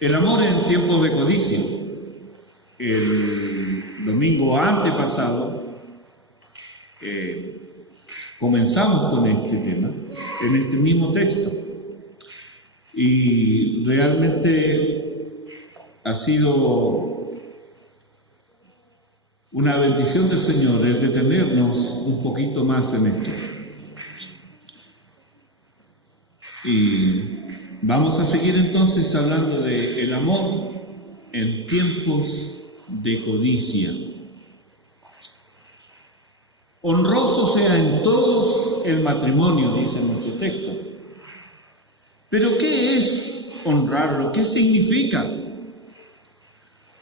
El amor en tiempos de codicia. El domingo antepasado comenzamos con este tema, en este mismo texto. Y realmente ha sido una bendición del Señor el detenernos un poquito más en esto. Y vamos a seguir entonces hablando de el amor en tiempos de codicia. Honroso sea en todos el matrimonio, dice nuestro texto. Pero ¿qué es honrarlo? ¿Qué significa?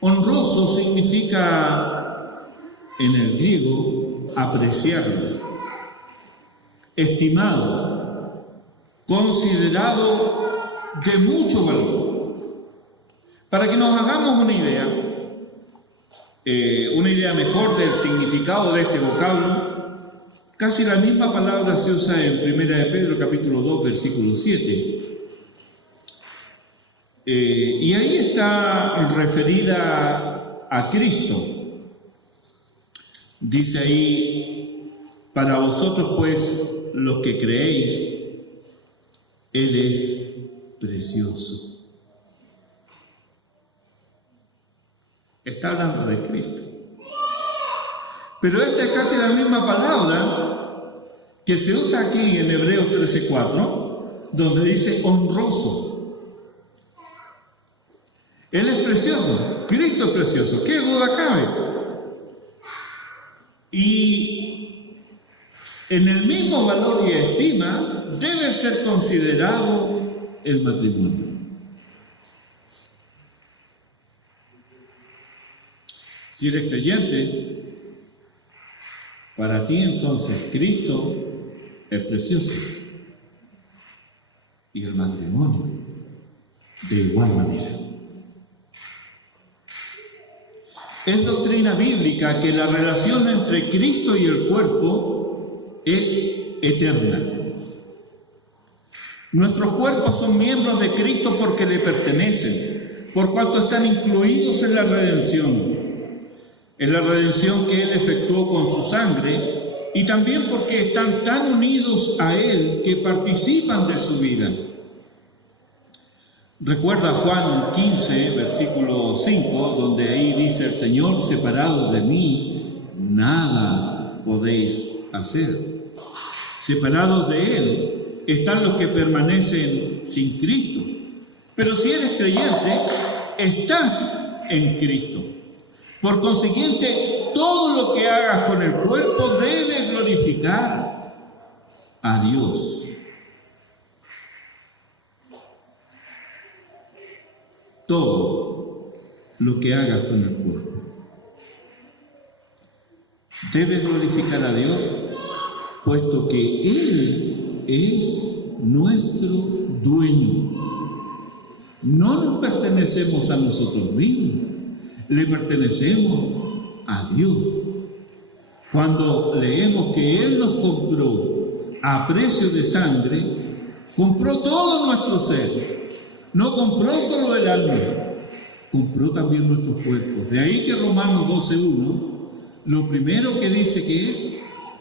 Honroso significa, en el griego, apreciarlo, estimado, considerado de mucho valor. Para que nos hagamos una idea mejor del significado de este vocablo, casi la misma palabra se usa en 1 de Pedro capítulo 2, versículo 7. Y ahí está referida a Cristo. Dice ahí, para vosotros pues, los que creéis, Él es precioso. Está hablando de Cristo. Pero esta es casi la misma palabra que se usa aquí en Hebreos 13:4, donde dice honroso. Él es precioso, Cristo es precioso, ¿qué duda cabe? Y en el mismo valor y estima debe ser considerado el matrimonio. Si eres creyente, para ti entonces Cristo es precioso y el matrimonio de igual manera. Es doctrina bíblica que la relación entre Cristo y el cuerpo es eterna. Nuestros cuerpos son miembros de Cristo porque le pertenecen, por cuanto están incluidos en la redención que Él efectuó con su sangre, y también porque están tan unidos a Él que participan de su vida. Recuerda Juan 15, versículo 5, donde ahí dice el Señor, separados de mí, nada podéis hacer. Separados de Él están los que permanecen sin Cristo. Pero si eres creyente, estás en Cristo. Por consiguiente, todo lo que hagas con el cuerpo debe glorificar a Dios. Todo lo que hagas con el cuerpo debe glorificar a Dios, puesto que Él es nuestro dueño. No nos pertenecemos a nosotros mismos, le pertenecemos a Dios. Cuando leemos que Él nos compró a precio de sangre, compró todo nuestro ser. No compró solo el alma, compró también nuestros cuerpos. De ahí que Romanos 12:1, lo primero que dice que es,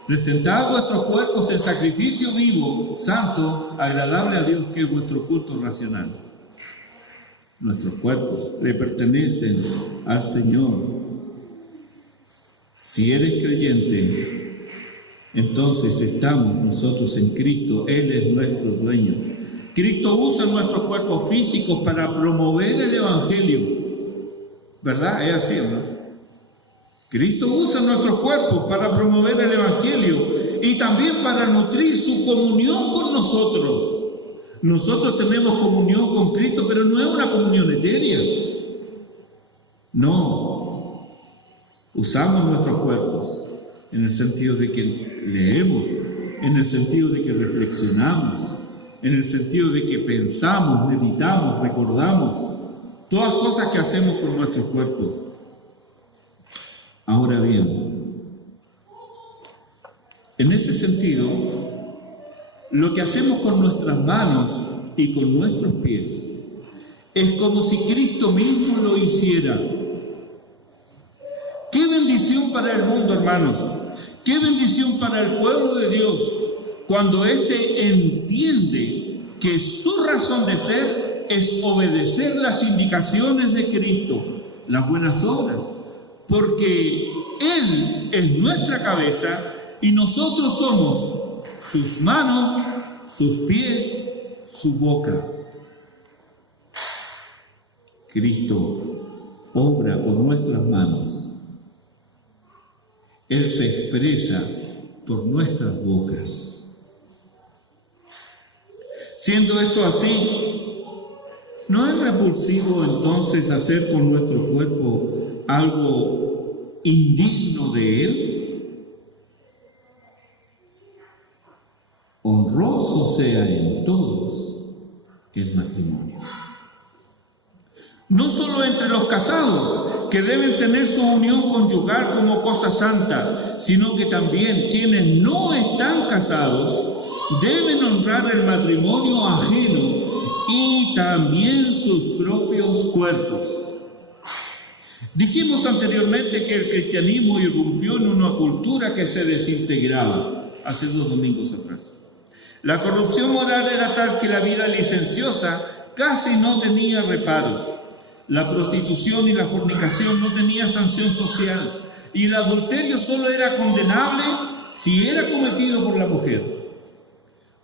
presentad vuestros cuerpos en sacrificio vivo, santo, agradable a Dios, que es vuestro culto racional. Nuestros cuerpos le pertenecen al Señor. Si eres creyente, entonces estamos nosotros en Cristo, Él es nuestro dueño. Cristo usa nuestros cuerpos físicos para promover el Evangelio. ¿Verdad? Es así, ¿no? Cristo usa nuestros cuerpos para promover el Evangelio y también para nutrir su comunión con nosotros. Nosotros tenemos comunión con Cristo, pero no es una comunión etérea. No. Usamos nuestros cuerpos en el sentido de que leemos, en el sentido de que reflexionamos, en el sentido de que pensamos, meditamos, recordamos, todas cosas que hacemos con nuestros cuerpos. Ahora bien, en ese sentido, lo que hacemos con nuestras manos y con nuestros pies Es como si Cristo mismo lo hiciera. ¡Qué bendición para el mundo, hermanos! ¡Qué bendición para el pueblo de Dios! Cuando éste entiende que su razón de ser es obedecer las indicaciones de Cristo, las buenas obras, porque Él es nuestra cabeza y nosotros somos sus manos, sus pies, su boca. Cristo obra por nuestras manos. Él se expresa por nuestras bocas. Siendo esto así, ¿no es repulsivo entonces hacer con nuestro cuerpo algo indigno de Él? Honroso sea en todos el matrimonio. No solo entre los casados, que deben tener su unión conyugal como cosa santa, sino que también quienes no están casados deben honrar el matrimonio ajeno y también sus propios cuerpos. Dijimos anteriormente que el cristianismo irrumpió en una cultura que se desintegraba hace 2 domingos atrás. La corrupción moral era tal que la vida licenciosa casi no tenía reparos. La prostitución y la fornicación no tenía sanción social y el adulterio solo era condenable si era cometido por la mujer.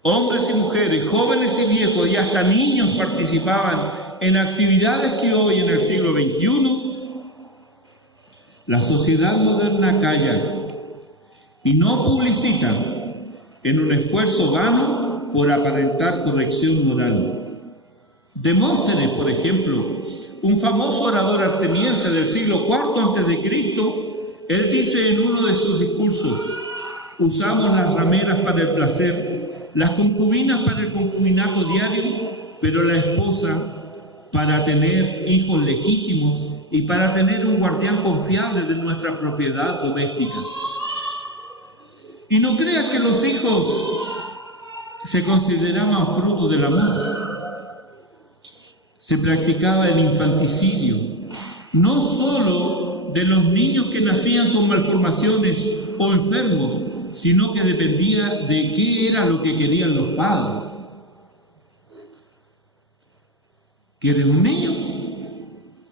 Hombres y mujeres, jóvenes y viejos y hasta niños participaban en actividades que hoy en el siglo XXI la sociedad moderna calla y no publicita en un esfuerzo vano por aparentar corrección moral. Demóstenes, por ejemplo, un famoso orador ateniense del siglo IV a.C., él dice en uno de sus discursos: usamos las rameras para el placer, las concubinas para el concubinato diario, pero la esposa para tener hijos legítimos y para tener un guardián confiable de nuestra propiedad doméstica. Y no creas que los hijos se consideraban fruto del amor. Se practicaba el infanticidio, no solo de los niños que nacían con malformaciones o enfermos, sino que dependía de qué era lo que querían los padres. ¿Quieres un niño?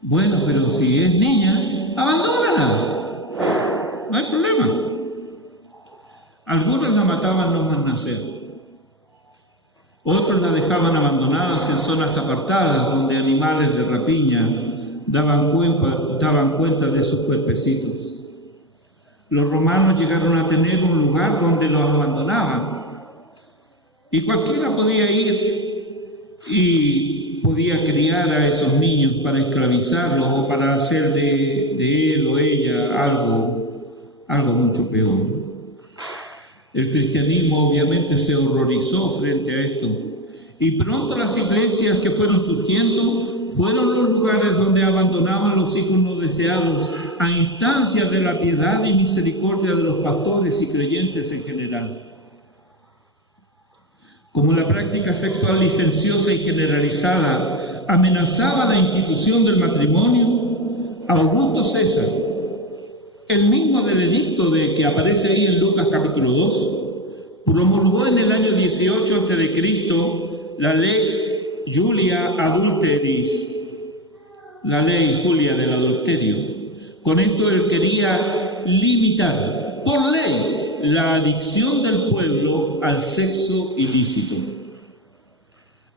Bueno, pero si es niña, abandónala. No hay problema. Algunos la mataban nomás nacer. Otros la dejaban abandonadas en zonas apartadas donde animales de rapiña daban cuenta de sus cuerpecitos. Los romanos llegaron a tener un lugar donde los abandonaban y cualquiera podía ir y podía criar a esos niños para esclavizarlos o para hacer de él o ella algo mucho peor. El cristianismo obviamente se horrorizó frente a esto y pronto las iglesias que fueron surgiendo fueron los lugares donde abandonaban los hijos no deseados a instancias de la piedad y misericordia de los pastores y creyentes en general. Como la práctica sexual licenciosa y generalizada amenazaba la institución del matrimonio, Augusto César, el mismo del edicto de que aparece ahí en Lucas capítulo 2, promulgó en el año 18 a.C. la Lex Julia Adulteris, la ley Julia del adulterio. Con esto él quería limitar por ley la adicción del pueblo al sexo ilícito.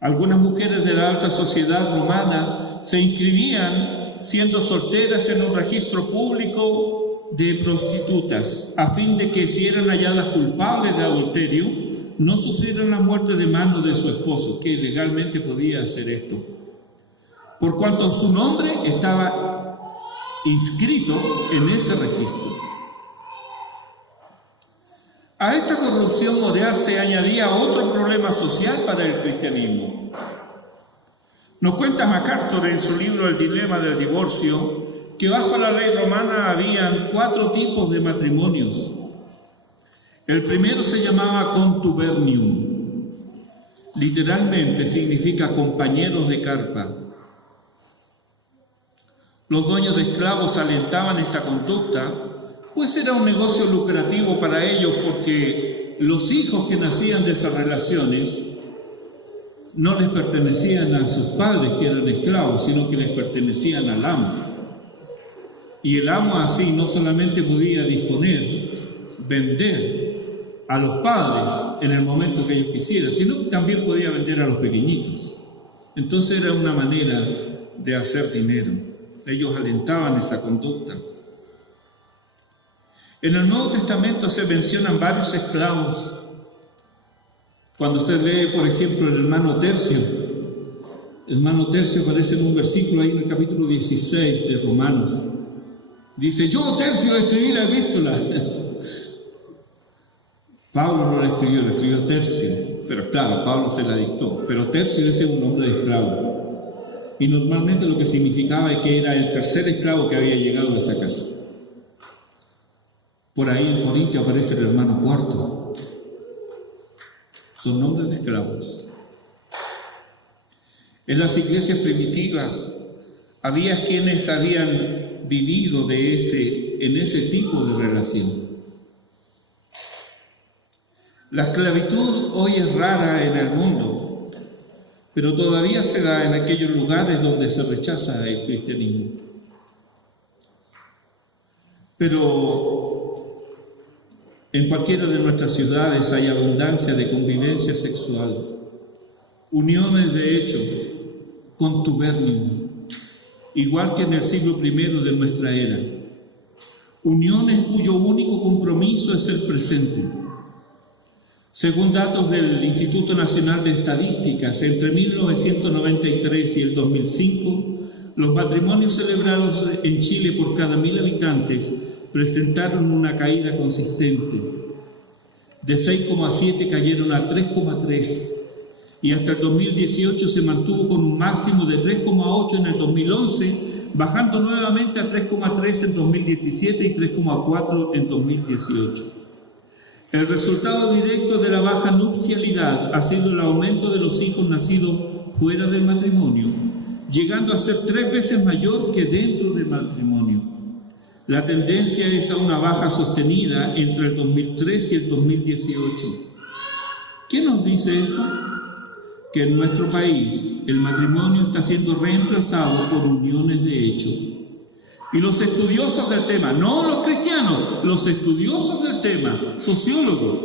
Algunas mujeres de la alta sociedad romana se inscribían siendo solteras en un registro público de prostitutas, a fin de que si eran halladas culpables de adulterio, no sufrieran la muerte de mano de su esposo, que legalmente podía hacer esto, por cuanto su nombre estaba inscrito en ese registro. A esta corrupción moral se añadía otro problema social para el cristianismo. Nos cuenta MacArthur en su libro El dilema del divorcio que bajo la ley romana habían 4 tipos de matrimonios. El primero se llamaba contubernium. Literalmente significa compañeros de carpa. los dueños de esclavos alentaban esta conducta, pues era un negocio lucrativo para ellos, porque los hijos que nacían de esas relaciones no les pertenecían a sus padres, que eran esclavos, sino que les pertenecían al amo. Y el amo así no solamente podía disponer, vender a los padres en el momento que ellos quisieran, sino que también podía vender a los pequeñitos. Entonces era una manera de hacer dinero. Ellos alentaban esa conducta. En el Nuevo Testamento se mencionan varios esclavos. Cuando usted lee, por ejemplo, el hermano Tercio aparece en un versículo ahí en el capítulo 16 de Romanos. Dice: yo, Tercio, escribí la epístola. Pablo no la escribió, la escribió Tercio. Pero claro, Pablo se la dictó. Pero Tercio ese es un nombre de esclavo. Y normalmente lo que significaba es que era el tercer esclavo que había llegado a esa casa. Por ahí en Corintio aparece el hermano Cuarto. Son nombres de esclavos. En las iglesias primitivas había quienes habían vivido en ese tipo de relación. La esclavitud hoy es rara en el mundo, pero todavía se da en aquellos lugares donde se rechaza el cristianismo. Pero en cualquiera de nuestras ciudades hay abundancia de convivencia sexual, uniones de hecho, contubernio, igual que en el siglo I de nuestra era. Uniones cuyo único compromiso es el presente. Según datos del Instituto Nacional de Estadísticas, entre 1993 y el 2005, los matrimonios celebrados en Chile por cada 1.000 habitantes presentaron una caída consistente. De 6,7 cayeron a 3,3 y hasta el 2018 se mantuvo con un máximo de 3,8 en el 2011, bajando nuevamente a 3,3 en 2017 y 3,4 en 2018. El resultado directo de la baja nupcialidad ha sido el aumento de los hijos nacidos fuera del matrimonio, llegando a ser 3 veces mayor que dentro del matrimonio. La tendencia es a una baja sostenida entre el 2003 y el 2018. ¿Qué nos dice esto? Que en nuestro país el matrimonio está siendo reemplazado por uniones de hecho. Y los estudiosos del tema, no los cristianos, los estudiosos del tema, sociólogos,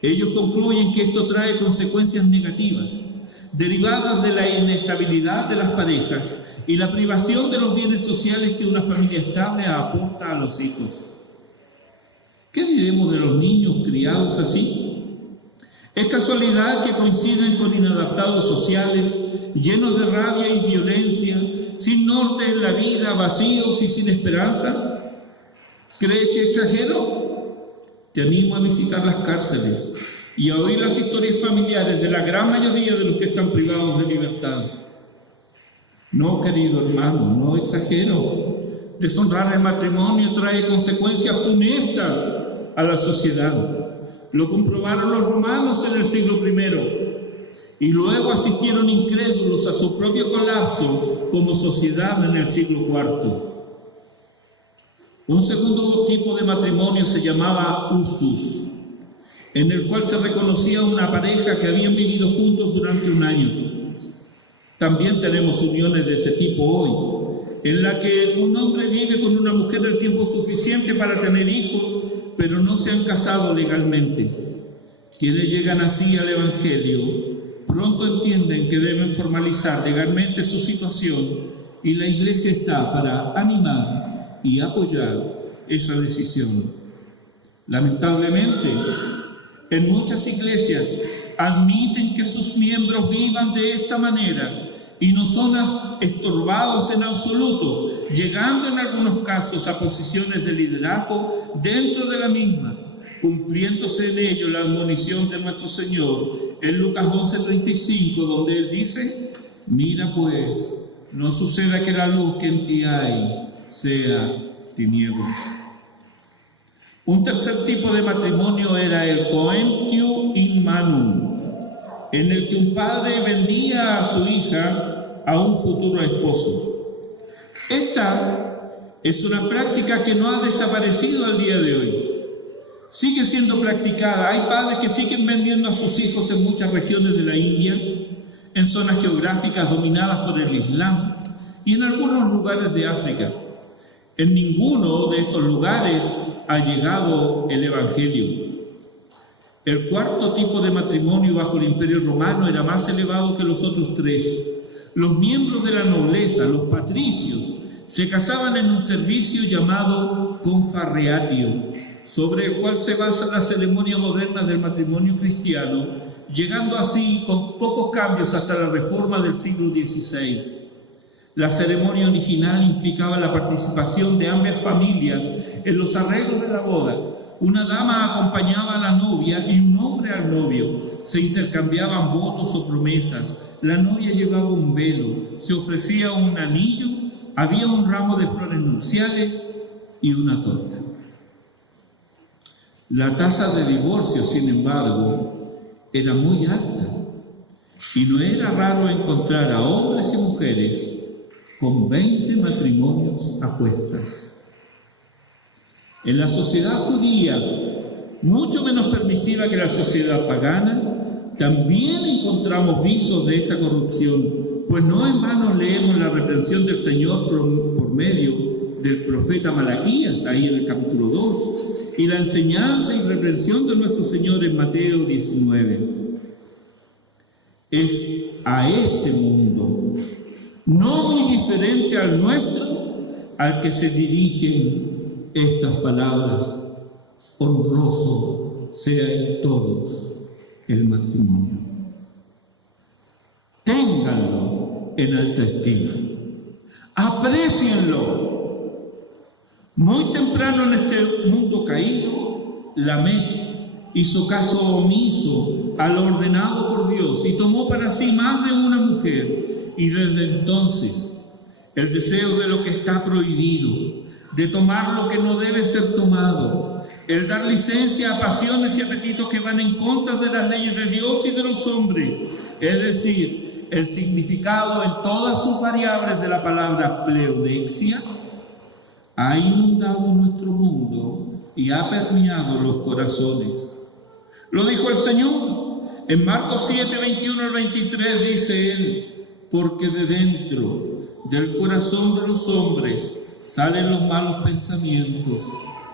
ellos concluyen que esto trae consecuencias negativas, derivadas de la inestabilidad de las parejas y la privación de los bienes sociales que una familia estable aporta a los hijos. ¿Qué diremos de los niños criados así? ¿Es casualidad que coinciden con inadaptados sociales, llenos de rabia y violencia, sin norte en la vida, vacíos y sin esperanza? ¿Crees que exagero? Te animo a visitar las cárceles y a oír las historias familiares de la gran mayoría de los que están privados de libertad. No, querido hermano, no exagero. Deshonrar el matrimonio trae consecuencias funestas a la sociedad. Lo comprobaron los romanos en el siglo I. Y luego asistieron incrédulos a su propio colapso como sociedad en el siglo IV. Un segundo tipo de matrimonio se llamaba usus, en el cual se reconocía una pareja que habían vivido juntos durante un año. También tenemos uniones de ese tipo hoy, en la que un hombre vive con una mujer el tiempo suficiente para tener hijos, pero no se han casado legalmente. Quienes llegan así al Evangelio pronto entienden que deben formalizar legalmente su situación y la Iglesia está para animar y apoyar esa decisión. Lamentablemente, en muchas iglesias admiten que sus miembros vivan de esta manera y no son estorbados en absoluto, llegando en algunos casos a posiciones de liderazgo dentro de la misma, cumpliéndose en ello la admonición de nuestro Señor en Lucas 11:35, donde Él dice: mira pues, no suceda que la luz que en ti hay sea tinieblas. Un tercer tipo de matrimonio era el coentio in manum, en el que un padre vendía a su hija a un futuro esposo. Esta es una práctica que no ha desaparecido al día de hoy. Sigue siendo practicada. Hay padres que siguen vendiendo a sus hijos en muchas regiones de la India, en zonas geográficas dominadas por el Islam y en algunos lugares de África. En ninguno de estos lugares ha llegado el Evangelio. El cuarto tipo de matrimonio bajo el Imperio Romano era más elevado que los otros tres. Los miembros de la nobleza, los patricios, se casaban en un servicio llamado confarreatio, sobre el cual se basa la ceremonia moderna del matrimonio cristiano, llegando así con pocos cambios hasta la Reforma del siglo XVI. La ceremonia original implicaba la participación de ambas familias en los arreglos de la boda. Una dama acompañaba a la novia y un hombre al novio. Se intercambiaban votos o promesas. La novia llevaba un velo, se ofrecía un anillo, había un ramo de flores nupciales y una torta. La tasa de divorcio, sin embargo, era muy alta y no era raro encontrar a hombres y mujeres con 20 matrimonios a cuestas. En la sociedad judía, mucho menos permisiva que la sociedad pagana, también encontramos visos de esta corrupción, pues no en vano leemos la reprensión del Señor por medio del profeta Malaquías, ahí en el capítulo 2, y la enseñanza y reprensión de nuestro Señor en Mateo 19. Es a este mundo, no muy diferente al nuestro, al que se dirigen estas palabras: honroso sea en todos el matrimonio. Ténganlo en alta estima, aprécienlo. Muy temprano en este mundo caído, Lamec hizo caso omiso a lo ordenado por Dios y tomó para sí más de una mujer, y desde entonces el deseo de lo que está prohibido, de tomar lo que no debe ser tomado, el dar licencia a pasiones y apetitos que van en contra de las leyes de Dios y de los hombres, es decir, el significado en todas sus variables de la palabra pleonexia, ha inundado nuestro mundo y ha permeado los corazones. Lo dijo el Señor en Marcos 7, 21 al 23, dice Él: porque de dentro del corazón de los hombres salen los malos pensamientos,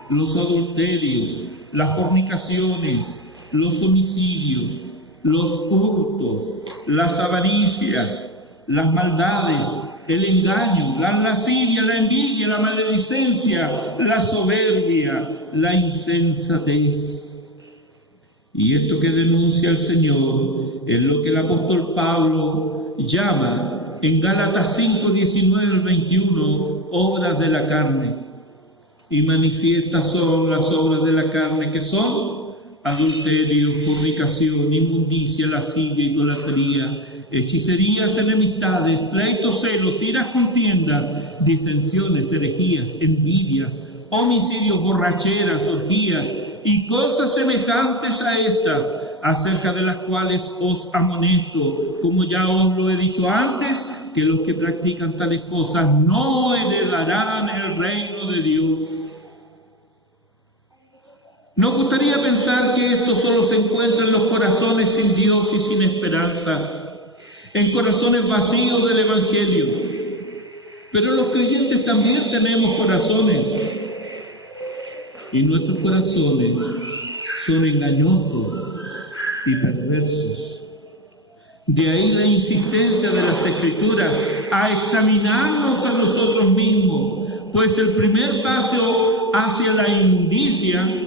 los adulterios, las fornicaciones, los homicidios, los hurtos, las avaricias, las maldades, el engaño, la lascivia, la envidia, la maledicencia, la soberbia, la insensatez. Y esto que denuncia el Señor es lo que el apóstol Pablo llama en Gálatas 5, 19 al 21, obras de la carne. Y manifiestas son las obras de la carne, que son adulterio, fornicación, inmundicia, lascivia, idolatría, hechicerías, enemistades, pleitos, celos, iras, contiendas, disensiones, herejías, envidias, homicidios, borracheras, orgías y cosas semejantes a estas, acerca de las cuales os amonesto, como ya os lo he dicho antes, que los que practican tales cosas no heredarán el reino de Dios. Nos gustaría pensar que esto solo se encuentra en los corazones sin Dios y sin esperanza, en corazones vacíos del Evangelio. Pero los creyentes también tenemos corazones, y nuestros corazones son engañosos y perversos. De ahí la insistencia de las Escrituras a examinarnos a nosotros mismos, pues el primer paso hacia la inmundicia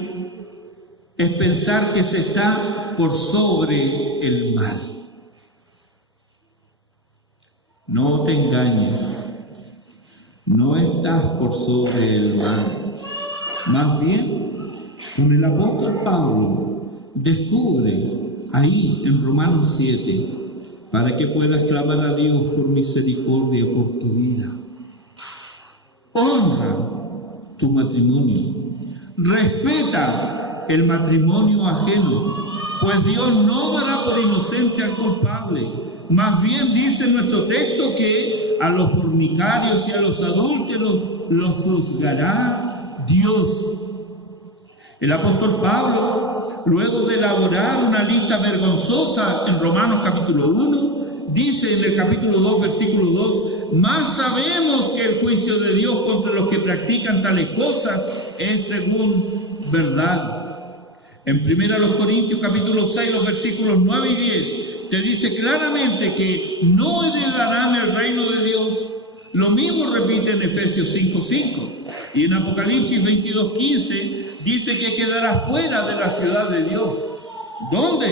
es pensar que se está por sobre el mal. No te engañes, no estás por sobre el mal. Más bien, con el apóstol Pablo descubre ahí en Romanos 7, para que puedas clamar a Dios por misericordia por tu vida. Honra tu matrimonio, respeta el matrimonio ajeno, pues Dios no dará por inocente al culpable. Más bien dice nuestro texto que a los fornicarios y a los adúlteros los juzgará Dios. El apóstol Pablo, luego de elaborar una lista vergonzosa en Romanos capítulo 1, dice en el capítulo 2, versículo 2, más sabemos que el juicio de Dios contra los que practican tales cosas es según verdad. En 1 Corintios capítulo 6, los versículos 9 y 10, te dice claramente que no heredarán el reino de Dios. Lo mismo repite en Efesios 5:5. Y en Apocalipsis 22:15 dice que quedará fuera de la ciudad de Dios. ¿Dónde?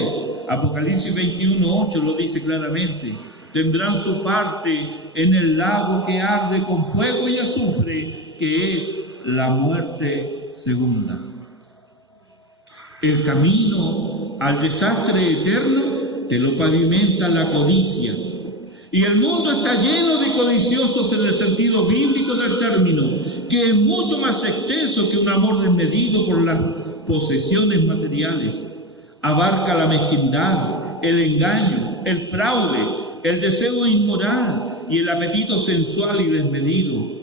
Apocalipsis 21:8 lo dice claramente. Tendrán su parte en el lago que arde con fuego y azufre, que es la muerte segunda. El camino al desastre eterno te lo pavimenta la codicia. Y el mundo está lleno de codiciosos en el sentido bíblico del término, que es mucho más extenso que un amor desmedido por las posesiones materiales. Abarca la mezquindad, el engaño, el fraude, el deseo inmoral y el apetito sensual y desmedido.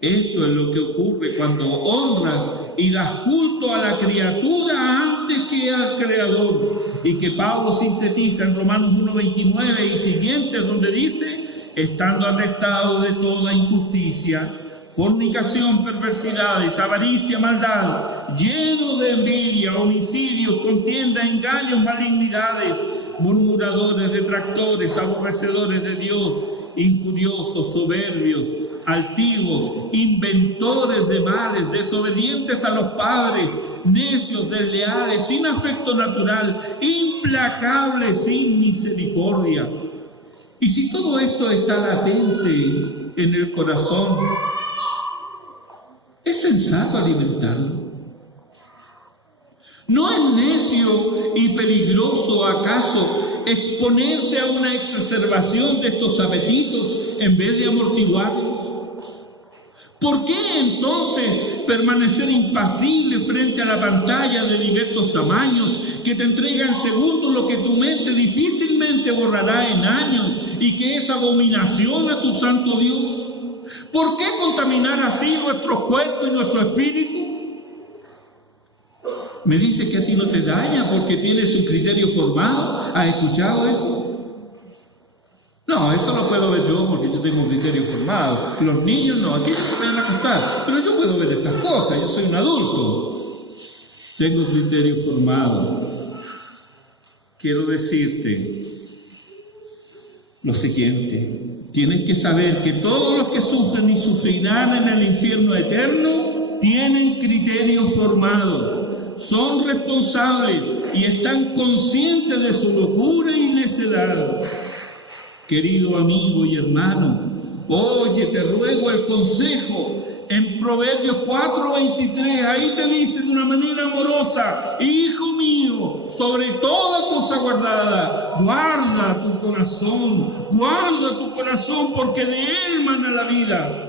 Esto es lo que ocurre cuando honras y das culto a la criatura antes que al Creador, y que Pablo sintetiza en Romanos 1:29 y siguientes, donde dice: estando atestado de toda injusticia, fornicación, perversidades, avaricia, maldad, lleno de envidia, homicidios, contienda, engaños, malignidades, murmuradores, detractores, aborrecedores de Dios, injuriosos, soberbios, altivos, inventores de males, desobedientes a los padres, necios, desleales, sin afecto natural, implacables, sin misericordia. Y si todo esto está latente en el corazón, ¿es sensato alimentarlo? ¿No es necio y peligroso acaso exponerse a una exacerbación de estos apetitos en vez de amortiguarlos? ¿Por qué entonces permanecer impasible frente a la pantalla de diversos tamaños que te entrega en segundos lo que tu mente difícilmente borrará en años y que es abominación a tu santo Dios? ¿Por qué contaminar así nuestro cuerpo y nuestro espíritu? Me dice que a ti no te daña porque tienes un criterio formado. ¿Has escuchado eso? No, eso lo puedo ver yo porque yo tengo un criterio formado. Los niños no, aquí se van a acostar. Pero yo puedo ver estas cosas, yo soy un adulto. Tengo criterio formado. Quiero decirte lo siguiente: tienes que saber que todos los que sufren y sufrirán en el infierno eterno tienen criterio formado, son responsables y están conscientes de su locura y necedad. Querido amigo y hermano, oye, te ruego el consejo. En Proverbios 4:23, ahí te dice de una manera amorosa: hijo mío, sobre toda cosa guardada, guarda tu corazón, porque de él mana la vida.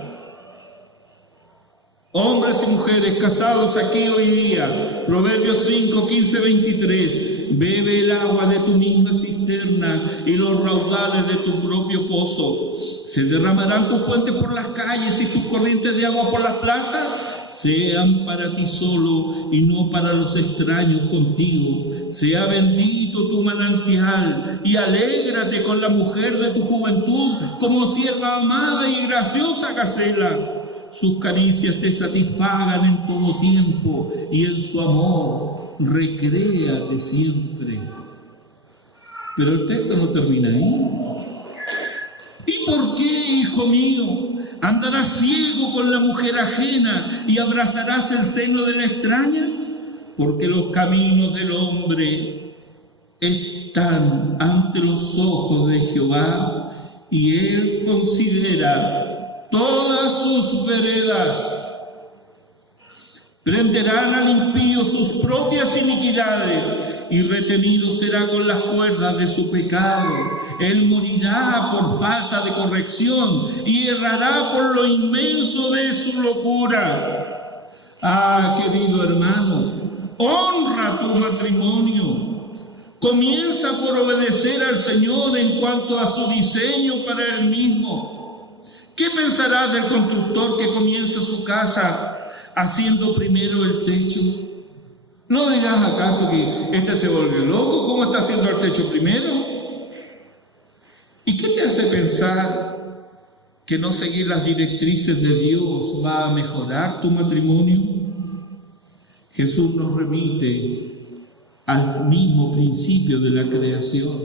Hombres y mujeres casados aquí hoy día, Proverbios 5, 15, 23, bebe el agua de tu misma cisterna y los raudales de tu propio pozo. Se derramarán tus fuentes por las calles y tus corrientes de agua por las plazas. Sean para ti solo y no para los extraños contigo. Sea bendito tu manantial y alégrate con la mujer de tu juventud como sierva amada y graciosa gacela. Sus caricias te satisfagan en todo tiempo y en su amor recréate siempre. Pero el texto no termina ahí. ¿Y por qué, hijo mío, andarás ciego con la mujer ajena y abrazarás el seno de la extraña? Porque los caminos del hombre están ante los ojos de Jehová y él considera todas sus veredas. Prenderán al impío sus propias iniquidades y retenido será con las cuerdas de su pecado. Él morirá por falta de corrección y errará por lo inmenso de su locura. Ah, querido hermano, honra tu matrimonio. Comienza por obedecer al Señor en cuanto a su diseño para él mismo. ¿Qué pensarás del constructor que comienza su casa haciendo primero el techo? ¿No dirás acaso que este se volvió loco? ¿Cómo está haciendo el techo primero? ¿Y qué te hace pensar que no seguir las directrices de Dios va a mejorar tu matrimonio? Jesús nos remite al mismo principio de la creación.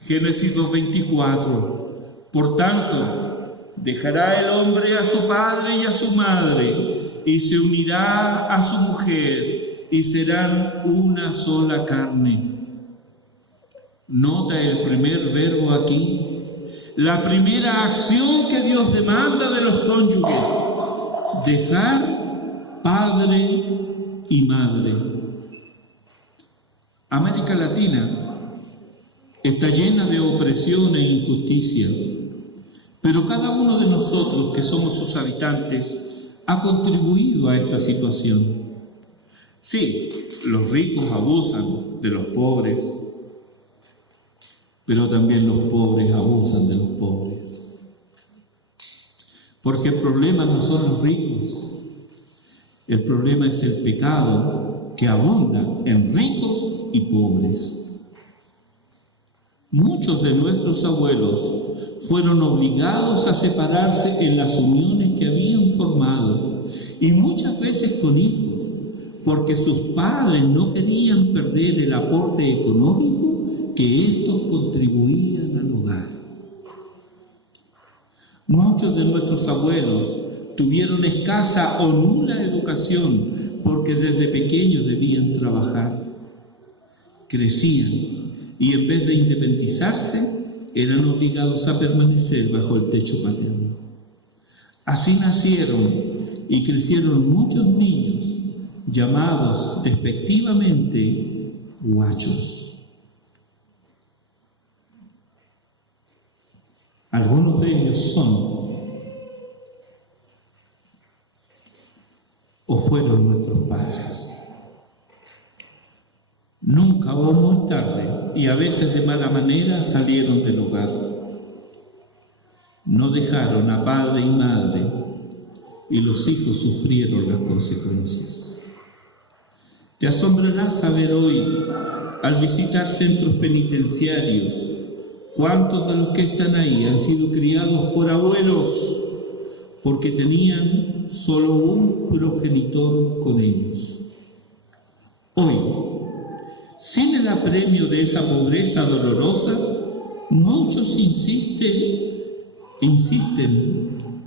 Génesis 2:24. Por tanto, dejará el hombre a su padre y a su madre, y se unirá a su mujer, y serán una sola carne. Nota el primer verbo aquí, la primera acción que Dios demanda de los cónyuges: dejar padre y madre. América Latina está llena de opresión e injusticia, pero cada uno de nosotros que somos sus habitantes ha contribuido a esta situación. Sí, los ricos abusan de los pobres, pero también los pobres abusan de los pobres. Porque el problema no son los ricos, el problema es el pecado que abunda en ricos y pobres. Muchos de nuestros abuelos fueron obligados a separarse en las uniones que habían formado, y muchas veces con hijos, porque sus padres no querían perder el aporte económico que estos contribuían al hogar. Muchos de nuestros abuelos tuvieron escasa o nula educación porque desde pequeños debían trabajar. Crecían y en vez de independizarse, eran obligados a permanecer bajo el techo paterno. Así nacieron y crecieron muchos niños llamados despectivamente guachos. Algunos de ellos son o fueron nuestros padres. Nunca o muy tarde, y a veces de mala manera, salieron del hogar. No dejaron a padre y madre, y los hijos sufrieron las consecuencias. Te asombrará saber hoy, al visitar centros penitenciarios, cuántos de los que están ahí han sido criados por abuelos, porque tenían solo un progenitor con ellos. Hoy, sin el apremio de esa pobreza dolorosa, muchos insisten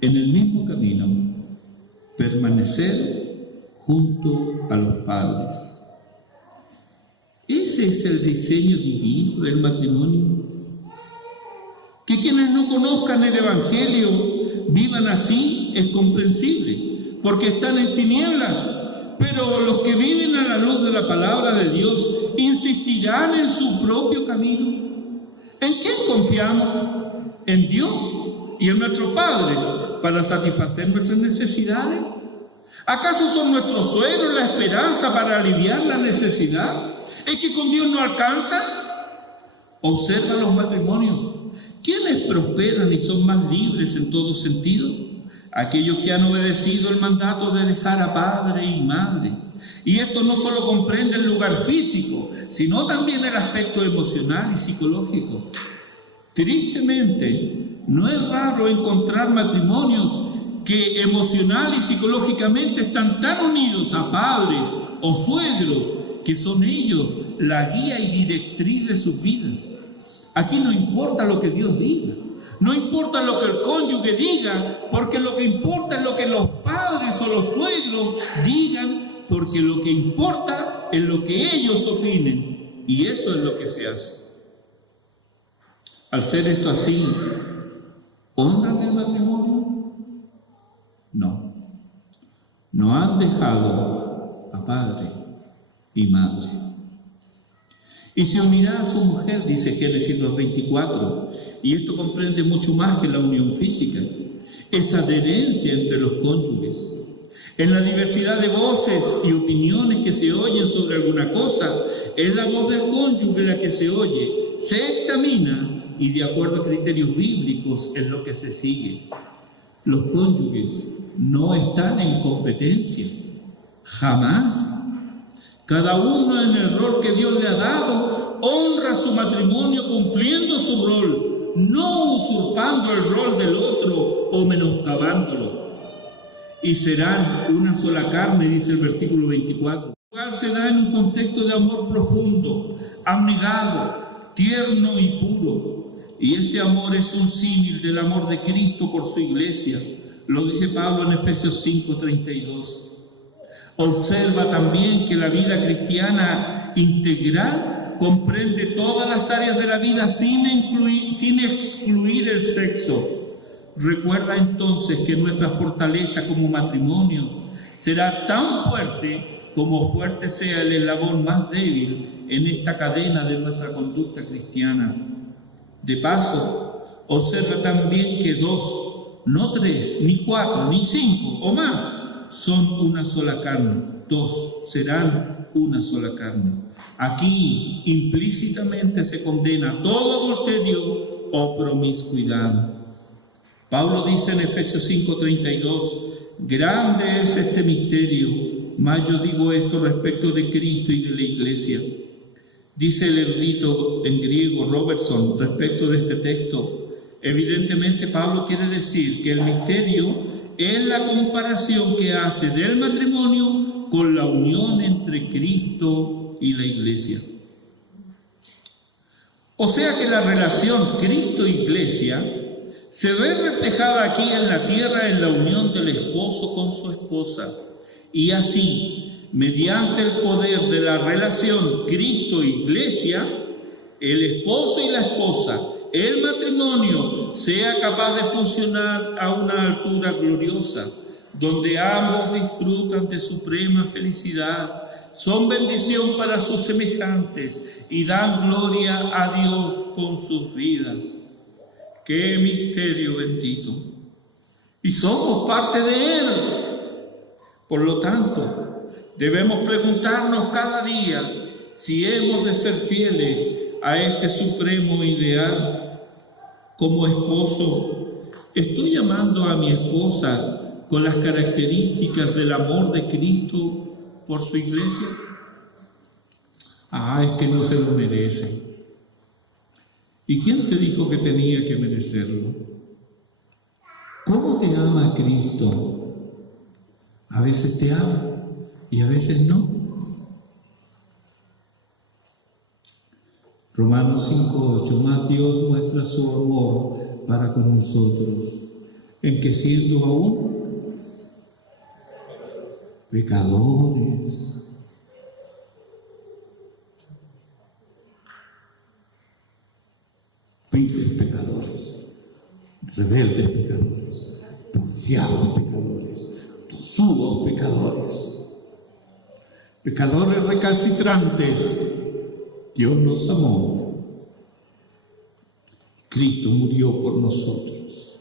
en el mismo camino: permanecer junto a los padres. ¿Ese es el diseño divino del matrimonio? Que quienes no conozcan el Evangelio vivan así es comprensible, porque están en tinieblas. Pero los que viven a la luz de la palabra de Dios insistirán en su propio camino. ¿En quién confiamos? ¿En Dios y en nuestros padres para satisfacer nuestras necesidades? ¿Acaso son nuestros suegros la esperanza para aliviar la necesidad? ¿Es que con Dios no alcanza? Observa los matrimonios. ¿Quiénes prosperan y son más libres en todo sentido? Aquellos que han obedecido el mandato de dejar a padre y madre. Y esto no solo comprende el lugar físico, sino también el aspecto emocional y psicológico. Tristemente, no es raro encontrar matrimonios que emocional y psicológicamente están tan unidos a padres o suegros que son ellos la guía y directriz de sus vidas. Aquí no importa lo que Dios diga. No importa lo que el cónyuge diga, porque lo que importa es lo que los padres o los suegros digan, porque lo que importa es lo que ellos opinen, y eso es lo que se hace. Al ser esto así, ¿honran el matrimonio? No. No han dejado a padre y madre. Y se unirá a su mujer, dice Génesis 2:24, y esto comprende mucho más que la unión física, es adherencia entre los cónyuges. En la diversidad de voces y opiniones que se oyen sobre alguna cosa, es la voz del cónyuge la que se oye, se examina y de acuerdo a criterios bíblicos es lo que se sigue. Los cónyuges no están en competencia, jamás. Cada uno en el rol que Dios le ha dado honra su matrimonio cumpliendo su rol, no usurpando el rol del otro o menoscabándolo. Y serán una sola carne, dice el versículo 24. El cual se da en un contexto de amor profundo, abnegado, tierno y puro. Y este amor es un símil del amor de Cristo por su iglesia. Lo dice Pablo en Efesios 5:32. Observa también que la vida cristiana integral comprende todas las áreas de la vida sin excluir el sexo. Recuerda entonces que nuestra fortaleza como matrimonios será tan fuerte como fuerte sea el eslabón más débil en esta cadena de nuestra conducta cristiana. De paso, observa también que 2, no 3, ni 4, ni 5 o más, son una sola carne. 2 serán una sola carne. Aquí implícitamente se condena todo adulterio o promiscuidad. Pablo dice en Efesios 5:32, grande es este misterio, mas yo digo esto respecto de Cristo y de la iglesia. Dice el erudito en griego Robertson respecto de este texto, evidentemente Pablo quiere decir que el misterio es la comparación que hace del matrimonio con la unión entre Cristo y la iglesia. O sea que la relación Cristo-iglesia se ve reflejada aquí en la tierra en la unión del esposo con su esposa. Y así, mediante el poder de la relación Cristo-iglesia, el esposo y la esposa, el matrimonio, sea capaz de funcionar a una altura gloriosa, donde ambos disfrutan de suprema felicidad, son bendición para sus semejantes y dan gloria a Dios con sus vidas. ¡Qué misterio bendito! Y somos parte de Él. Por lo tanto, debemos preguntarnos cada día si hemos de ser fieles a este supremo ideal. Como esposo, ¿estoy amando a mi esposa con las características del amor de Cristo por su iglesia? Es que no se lo merece. ¿Y quién te dijo que tenía que merecerlo? ¿Cómo te ama Cristo? A veces te ama y a veces no. Romanos 5:8, más Dios muestra su amor para con nosotros, en que siendo aún pecadores, viles pecadores, rebeldes pecadores, porfiados pecadores, tosudos pecadores, pecadores recalcitrantes, Dios nos amó. Cristo murió por nosotros.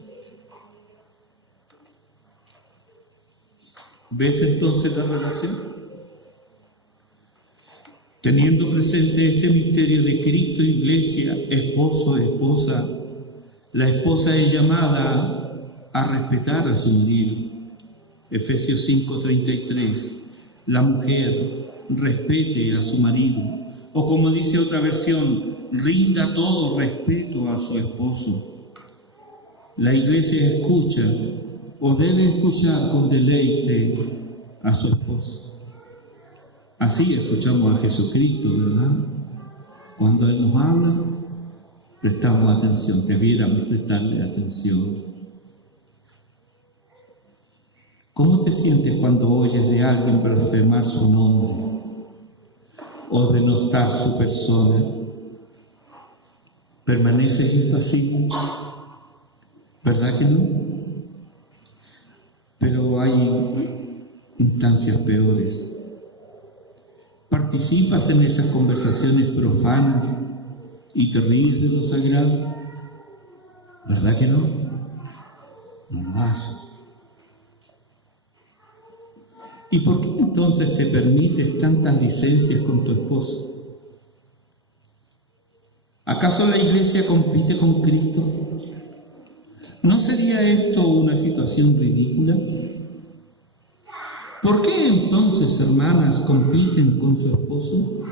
¿Ves entonces la relación? Teniendo presente este misterio de Cristo, iglesia, esposo, esposa, la esposa es llamada a respetar a su marido. Efesios 5:33, la mujer respete a su marido. O como dice otra versión, rinda todo respeto a su esposo. La iglesia escucha o debe escuchar con deleite a su esposo. Así escuchamos a Jesucristo, ¿verdad? Cuando Él nos habla, prestamos atención, debiéramos prestarle atención. ¿Cómo te sientes cuando oyes de alguien blasfemar su nombre o denostar su persona? ¿Permaneces impasible? ¿Verdad que no? Pero hay instancias peores. ¿Participas en esas conversaciones profanas y te ríes de lo sagrado? ¿Verdad que no? No lo haces. ¿Y por qué entonces te permites tantas licencias con tu esposo? ¿Acaso la iglesia compite con Cristo? ¿No sería esto una situación ridícula? ¿Por qué entonces, hermanas, compiten con su esposo?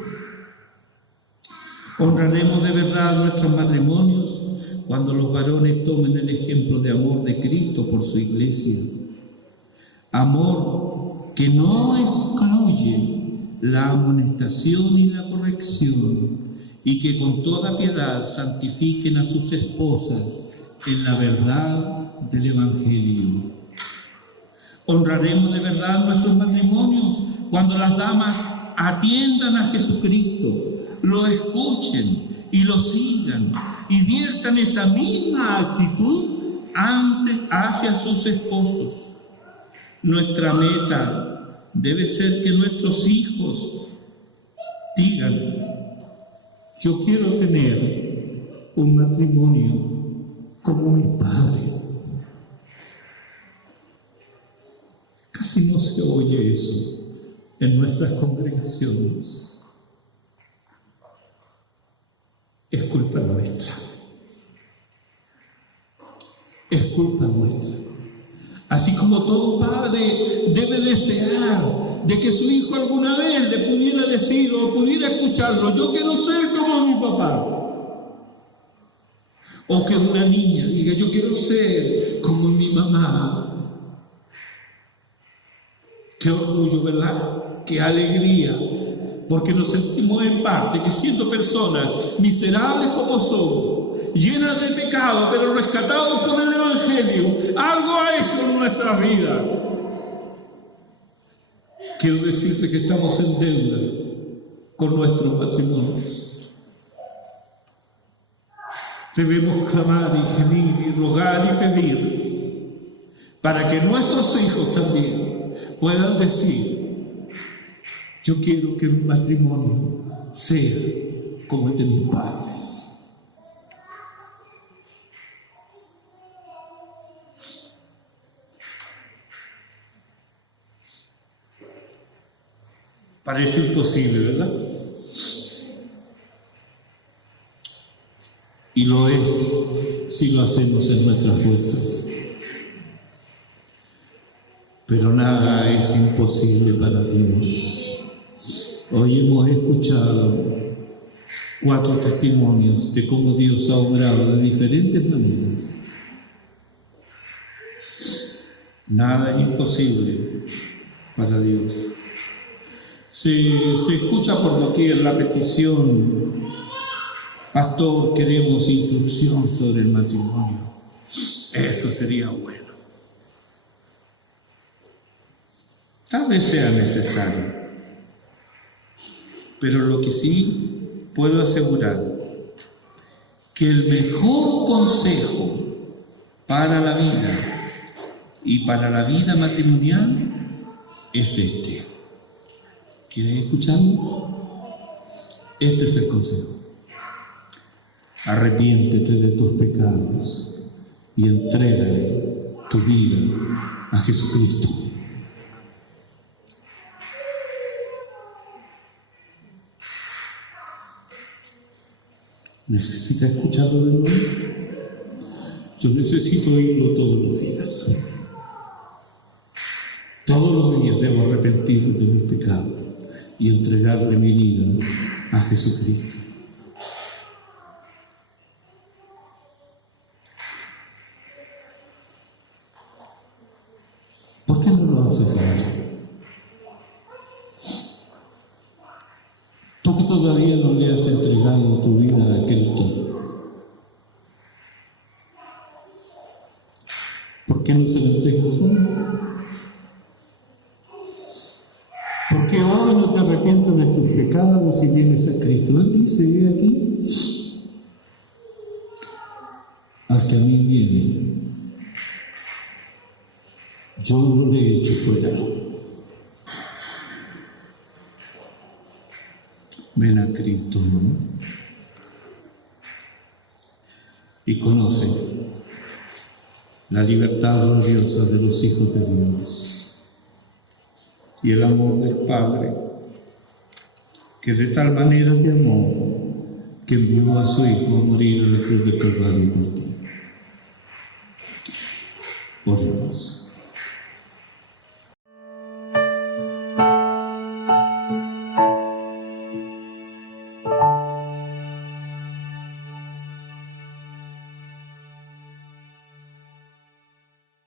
¿Honraremos de verdad nuestros matrimonios cuando los varones tomen el ejemplo de amor de Cristo por su iglesia? Amor que no excluye la amonestación y la corrección, y que con toda piedad santifiquen a sus esposas en la verdad del Evangelio. Honraremos de verdad nuestros matrimonios cuando las damas atiendan a Jesucristo, lo escuchen y lo sigan y viertan esa misma actitud hacia sus esposos. Nuestra meta debe ser que nuestros hijos digan: yo quiero tener un matrimonio como mis padres. Casi no se oye eso en nuestras congregaciones. Es culpa nuestra. Es culpa nuestra. Así como todo padre debe desear de que su hijo alguna vez le pudiera decir o pudiera escucharlo: yo quiero ser como mi papá. O que una niña diga: yo quiero ser como mi mamá. Qué orgullo, ¿verdad? Qué alegría, porque nos sentimos en parte que, siendo personas miserables como somos, llenas de pecado, pero rescatados por el Evangelio, algo ha hecho en nuestras vidas. Quiero decirte que estamos en deuda con nuestros matrimonios. Debemos clamar y gemir y rogar y pedir para que nuestros hijos también puedan decir: yo quiero que mi matrimonio sea como el de mis padres. Parece imposible, ¿verdad? Y lo es si lo hacemos en nuestras fuerzas. Pero nada es imposible para Dios. Hoy hemos escuchado 4 testimonios de cómo Dios ha obrado de diferentes maneras. Nada es imposible para Dios. Se escucha por doquier la petición: pastor, queremos instrucción sobre el matrimonio. Eso sería bueno. Tal vez sea necesario, pero lo que sí puedo asegurar, que el mejor consejo para la vida y para la vida matrimonial es este. ¿Quieres escucharlo? Este es el consejo: arrepiéntete de tus pecados y entrégale tu vida a Jesucristo. ¿Necesita escucharlo de nuevo? Yo necesito oírlo todos los días. Todos los días debo arrepentirme de mis pecados y entregarle mi vida a Jesucristo. ¿Por qué no lo haces ahora? Tú que todavía no le has entregado tu vida a Cristo, ¿por qué no se lo entregas hoy? ¿Por qué hoy no te arrepientes de tus pecados y vienes a Cristo? Él dice: ve aquí, al que a mí viene, yo no le echo fuera. Ven a Cristo, ¿no? Y conoce la libertad gloriosa de los hijos de Dios y el amor del Padre, que de tal manera te amó que envió a su Hijo a morir en la cruz de Calvario por ti. Oremos.